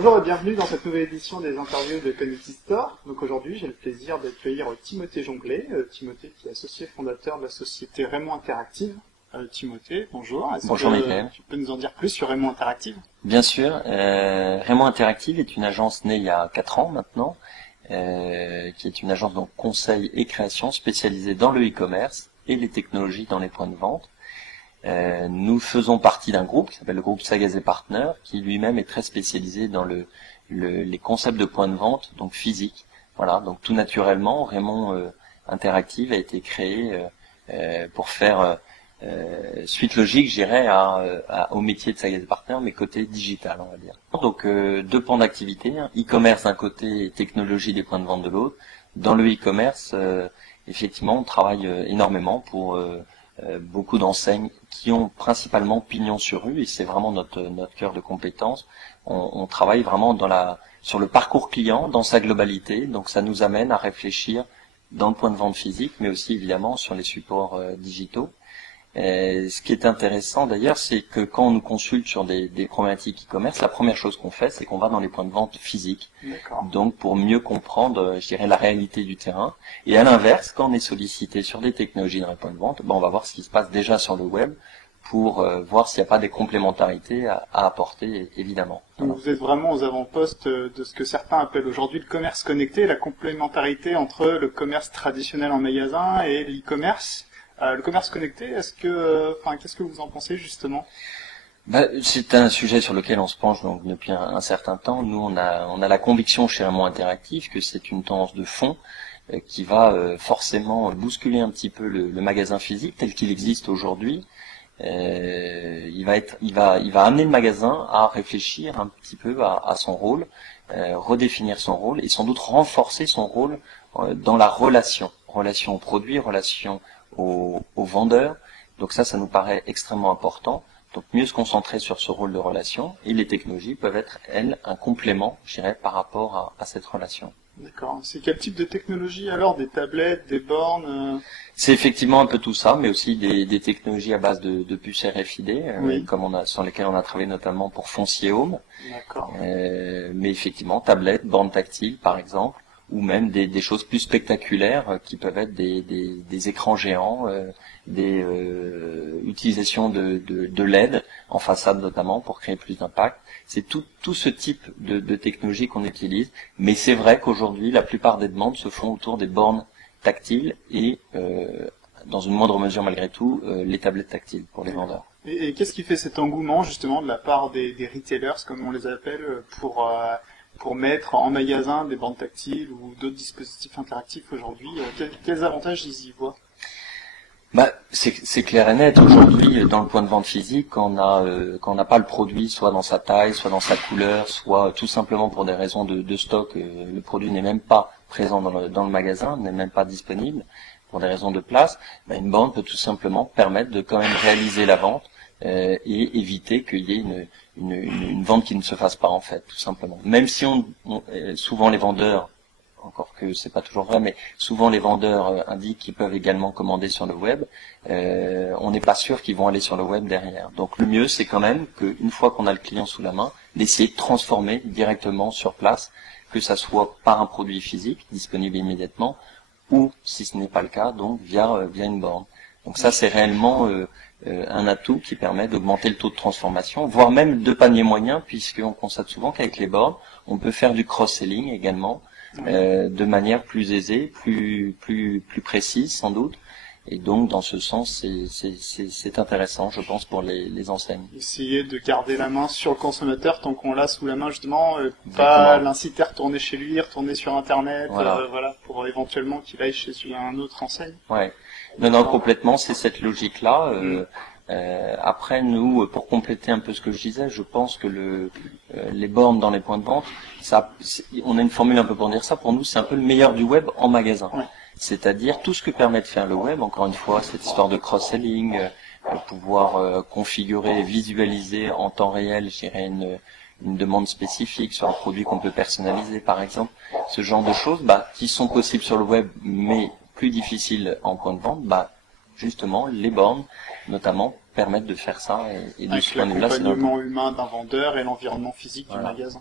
Bonjour et bienvenue dans cette nouvelle édition des interviews de Connected Store. Donc aujourd'hui, j'ai le plaisir d'accueillir Timothée Jonglet. Timothée qui est associé fondateur de la société Raymond Interactive. Timothée, bonjour. Bonjour Michael. Tu peux nous en dire plus sur Raymond Interactive? Bien sûr. Raymond Interactive est une agence née il y a 4 ans maintenant, qui est une agence donc conseil et création spécialisée dans le e-commerce et les technologies dans les points de vente. Nous faisons partie d'un groupe qui s'appelle le groupe Sagazet Partners, qui lui-même est très spécialisé dans les concepts de points de vente, donc physiques. Voilà, donc tout naturellement, Raymond Interactive a été créé pour faire suite logique, je dirais, au métier de Sagazet Partners, mais côté digital, on va dire. Donc 2 pans d'activité, e-commerce d'un côté et technologie des points de vente de l'autre. Dans le e-commerce, effectivement, on travaille énormément pour beaucoup d'enseignes qui ont principalement pignon sur rue, et c'est vraiment notre cœur de compétence. On travaille vraiment sur le parcours client dans sa globalité, donc ça nous amène à réfléchir dans le point de vente physique, mais aussi évidemment sur les supports digitaux. Ce qui est intéressant d'ailleurs, c'est que quand on nous consulte sur des problématiques e-commerce, la première chose qu'on fait, c'est qu'on va dans les points de vente physiques. Donc pour mieux comprendre, je dirais, la réalité du terrain. Et à l'inverse, quand on est sollicité sur des technologies dans les points de vente, on va voir ce qui se passe déjà sur le web pour voir s'il n'y a pas des complémentarités à apporter, évidemment. Donc vous êtes vraiment aux avant-postes de ce que certains appellent aujourd'hui le commerce connecté, la complémentarité entre le commerce traditionnel en magasin et l'e-commerce. Le commerce connecté, qu'est-ce que vous en pensez justement? C'est un sujet sur lequel on se penche donc depuis un certain temps. Nous, on a la conviction chez Raymond Interactive que c'est une tendance de fond qui va forcément bousculer un petit peu le magasin physique tel qu'il existe aujourd'hui. Il va amener le magasin à réfléchir un petit peu à son rôle, redéfinir son rôle et sans doute renforcer son rôle dans la relation au produit, relation aux vendeurs. Donc ça nous paraît extrêmement important. Donc mieux se concentrer sur ce rôle de relation, et les technologies peuvent être, elles, un complément, je dirais, par rapport à cette relation. D'accord. C'est quel type de technologie alors? Des tablettes, des bornes C'est effectivement un peu tout ça, mais aussi des technologies à base de puces RFID, oui. sur lesquelles on a travaillé notamment pour Foncier Home. D'accord. Mais effectivement, tablettes, bornes tactiles par exemple, ou même des choses plus spectaculaires qui peuvent être des écrans géants, des utilisations de LED en façade notamment pour créer plus d'impact. C'est tout ce type de technologie qu'on utilise, mais c'est vrai qu'aujourd'hui la plupart des demandes se font autour des bornes tactiles et dans une moindre mesure malgré tout les tablettes tactiles pour les vendeurs. Et qu'est-ce qui fait cet engouement justement de la part des retailers, comme on les appelle, pour mettre en magasin des bornes tactiles ou d'autres dispositifs interactifs aujourd'hui? Quels avantages ils y voient? C'est clair et net. Aujourd'hui, dans le point de vente physique, quand on n'a pas le produit, soit dans sa taille, soit dans sa couleur, soit tout simplement pour des raisons de stock, le produit n'est même pas présent dans le magasin, n'est même pas disponible pour des raisons de place, une borne peut tout simplement permettre de quand même réaliser la vente et éviter qu'il y ait une vente qui ne se fasse pas en fait, tout simplement. Même si souvent les vendeurs, encore que c'est pas toujours vrai, mais souvent les vendeurs indiquent qu'ils peuvent également commander sur le web, on n'est pas sûr qu'ils vont aller sur le web derrière. Donc le mieux c'est quand même qu'une fois qu'on a le client sous la main, d'essayer de transformer directement sur place, que ça soit par un produit physique disponible immédiatement, ou si ce n'est pas le cas, donc via une borne. Donc ça c'est réellement un atout qui permet d'augmenter le taux de transformation, voire même de panier moyen, puisqu'on constate souvent qu'avec les bornes, on peut faire du cross-selling également, de manière plus aisée, plus précise sans doute. Et donc dans ce sens, c'est intéressant, je pense, pour les enseignes. Essayer de garder la main sur le consommateur tant qu'on l'a sous la main justement, pas l'inciter à retourner chez lui, retourner sur Internet, voilà, pour éventuellement qu'il aille chez un autre enseigne. Ouais. Non, complètement, c'est cette logique-là. Après, nous, pour compléter un peu ce que je disais, je pense que les bornes dans les points de vente, on a une formule un peu pour dire ça. Pour nous, c'est un peu le meilleur du web en magasin. Ouais. C'est-à-dire tout ce que permet de faire le web. Encore une fois, cette histoire de cross-selling, de pouvoir configurer, visualiser en temps réel, je dirais une demande spécifique sur un produit qu'on peut personnaliser, par exemple. Ce genre de choses, qui sont possibles sur le web, mais plus difficiles en point de vente, justement, les bornes, notamment, permettent de faire ça. Et de avec l'accompagnement humain d'un vendeur et l'environnement physique du magasin.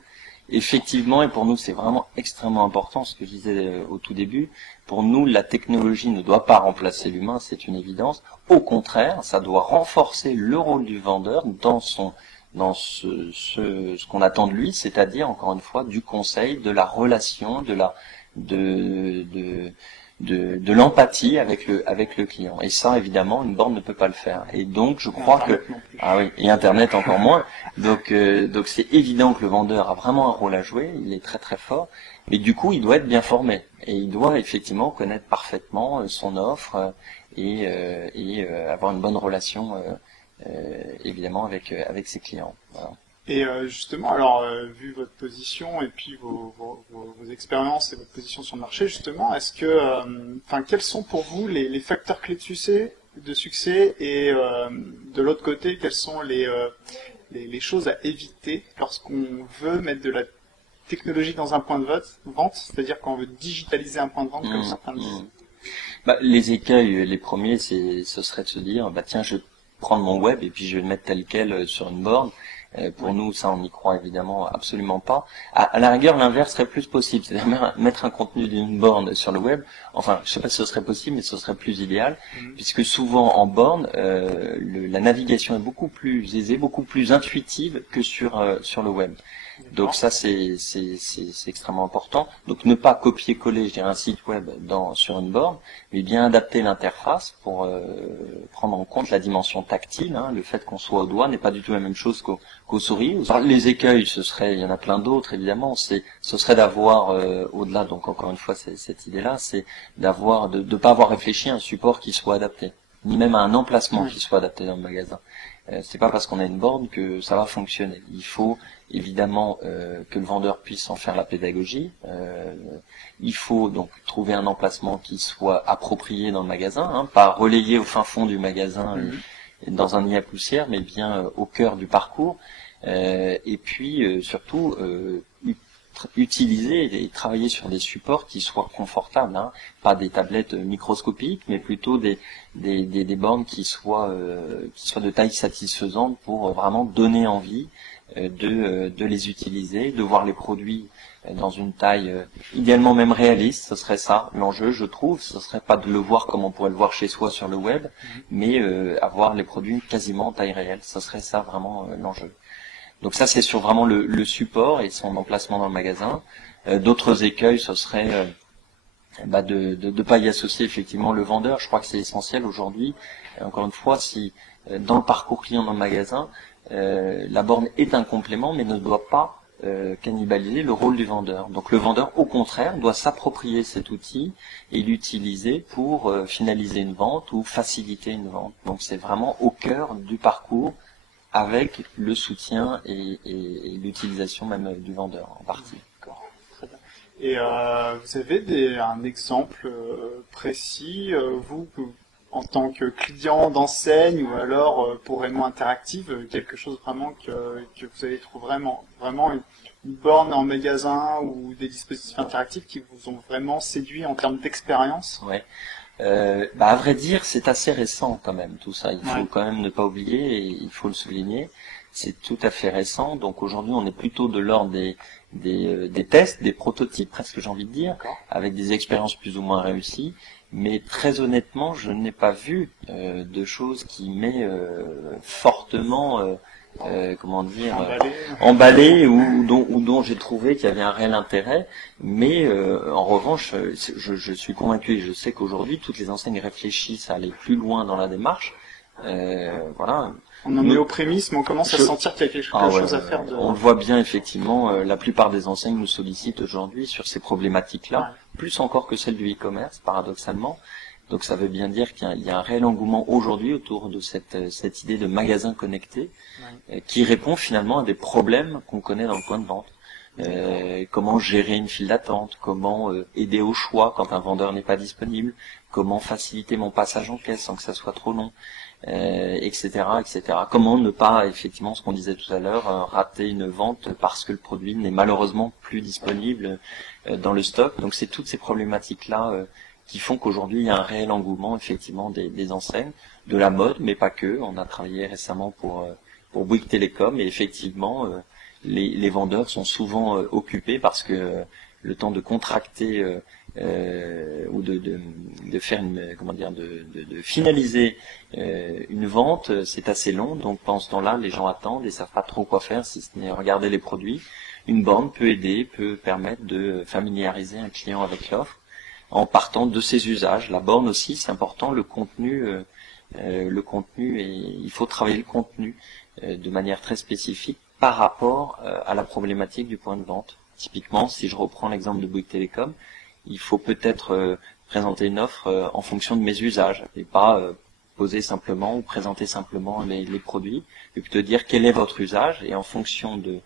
Effectivement, et pour nous, c'est vraiment extrêmement important, ce que je disais au tout début. Pour nous, la technologie ne doit pas remplacer l'humain, c'est une évidence. Au contraire, ça doit renforcer le rôle du vendeur dans ce qu'on attend de lui, c'est-à-dire, encore une fois, du conseil, de la relation, de l'empathie avec le client. Et ça, évidemment, une borne ne peut pas le faire. Et donc, je crois que, ah oui, et Internet encore moins. Donc c'est évident que le vendeur a vraiment un rôle à jouer. Il est très très fort. Mais du coup, il doit être bien formé. Et il doit effectivement connaître parfaitement son offre et avoir une bonne relation, évidemment, avec ses clients. Voilà. Et justement, alors, vu votre position et puis vos expériences et votre position sur le marché, justement, est-ce que, quels sont pour vous les facteurs clés de succès et de l'autre côté, quelles sont les choses à éviter lorsqu'on veut mettre de la technologie dans un point de vente, c'est-à-dire quand on veut digitaliser un point de vente, comme certains disent? Les écueils, les premiers, ce serait de se dire, tiens, je vais prendre mon web et puis je vais le mettre tel quel sur une borne. Pour nous, ça, on n'y croit évidemment absolument pas. À la rigueur, l'inverse serait plus possible, c'est-à-dire mettre un contenu d'une borne sur le web. Enfin, je sais pas si ce serait possible, mais ce serait plus idéal, puisque souvent en borne, la navigation est beaucoup plus aisée, beaucoup plus intuitive que sur le web. Donc ça, c'est extrêmement important. Donc ne pas copier-coller, je dirais, un site web sur une borne, mais bien adapter l'interface pour prendre en compte la dimension tactile. Le fait qu'on soit au doigt n'est pas du tout la même chose qu'aux souris. Les écueils, il y en a plein d'autres évidemment. Ce serait d'avoir au-delà, donc encore une fois, cette idée-là, c'est de pas avoir réfléchi à un support qui soit adapté, ni même à un emplacement qui soit adapté dans le magasin. C'est pas parce qu'on a une borne que ça va fonctionner. Il faut évidemment que le vendeur puisse en faire la pédagogie. Il faut donc trouver un emplacement qui soit approprié dans le magasin, pas relayé au fin fond du magasin et dans un nid à poussière, mais bien au cœur du parcours. Et puis surtout utiliser et travailler sur des supports qui soient confortables, pas des tablettes microscopiques, mais plutôt des bornes qui soient de taille satisfaisante pour vraiment donner envie de les utiliser, de voir les produits dans une taille idéalement même réaliste. Ce serait ça l'enjeu, je trouve. Ce serait pas de le voir comme on pourrait le voir chez soi sur le web, mais avoir les produits quasiment en taille réelle. Ce serait ça vraiment l'enjeu. Donc ça, c'est sur vraiment le support et son emplacement dans le magasin. D'autres écueils, ce serait de pas y associer effectivement le vendeur. Je crois que c'est essentiel aujourd'hui. Encore une fois, si dans le parcours client dans le magasin, la borne est un complément, mais ne doit pas cannibaliser le rôle du vendeur. Donc le vendeur, au contraire, doit s'approprier cet outil et l'utiliser pour finaliser une vente ou faciliter une vente. Donc c'est vraiment au cœur du parcours, avec le soutien et l'utilisation même du vendeur en partie. D'accord, très bien. Et vous avez un exemple précis, vous, en tant que client d'enseigne, ou alors pour Raymond Interactive, quelque chose vraiment que vous avez trouvé vraiment une borne en magasin ou des dispositifs interactifs qui vous ont vraiment séduit en termes d'expérience? Ouais. À vrai dire, c'est assez récent quand même tout ça. Il faut quand même ne pas oublier et il faut le souligner. C'est tout à fait récent. Donc aujourd'hui, on est plutôt de l'ordre des tests, des prototypes, presque j'ai envie de dire, avec des expériences plus ou moins réussies. Mais très honnêtement, je n'ai pas vu de choses qui m'aient fortement emballé ou dont j'ai trouvé qu'il y avait un réel intérêt. Mais en revanche, je suis convaincu et je sais qu'aujourd'hui toutes les enseignes réfléchissent à aller plus loin dans la démarche. Voilà. On en est aux prémices, mais on commence à sentir qu'il y a quelque chose à faire. On le voit bien effectivement. La plupart des enseignes nous sollicitent aujourd'hui sur ces problématiques-là, plus encore que celles du e-commerce, paradoxalement. Donc ça veut bien dire qu'il y a un réel engouement aujourd'hui autour de cette idée de magasin connecté, qui répond finalement à des problèmes qu'on connaît dans le point de vente. Comment gérer une file d'attente, comment aider au choix quand un vendeur n'est pas disponible, comment faciliter mon passage en caisse sans que ça soit trop long, etc., etc. Comment ne pas, effectivement, ce qu'on disait tout à l'heure, rater une vente parce que le produit n'est malheureusement plus disponible dans le stock. Donc c'est toutes ces problématiques-là qui font qu'aujourd'hui il y a un réel engouement effectivement des enseignes, de la mode, mais pas que. On a travaillé récemment pour Bouygues Télécom et effectivement les vendeurs sont souvent occupés parce que le temps de contracter ou de faire de finaliser une vente, c'est assez long. Donc pendant ce temps-là, les gens attendent et savent pas trop quoi faire si ce n'est regarder les produits. Une borne peut aider, peut permettre de familiariser un client avec l'offre en partant de ses usages. La borne aussi, c'est important. Le contenu, il faut travailler le contenu de manière très spécifique par rapport à la problématique du point de vente. Typiquement, si je reprends l'exemple de Bouygues Télécom, il faut peut-être présenter une offre en fonction de mes usages et pas poser simplement ou présenter simplement les produits, mais plutôt dire quel est votre usage et en fonction de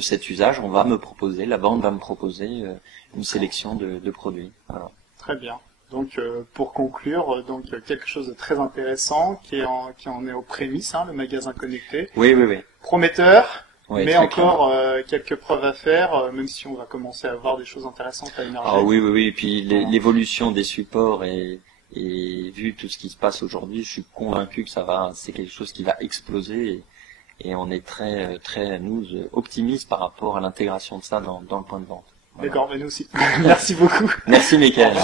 cet usage, la borne va me proposer une sélection de produits. Voilà. Très bien. Donc pour conclure, quelque chose de très intéressant qui en est aux prémices, le magasin connecté. Oui. Prometteur. Oui, mais encore quelques preuves à faire, même si on va commencer à voir des choses intéressantes à émerger. Ah oui. Et puis l'évolution des supports et vu tout ce qui se passe aujourd'hui, je suis convaincu que c'est quelque chose qui va exploser et on est très nous optimistes par rapport à l'intégration de ça dans le point de vente. Voilà. D'accord, mais nous aussi. Merci beaucoup. Merci Mickaël.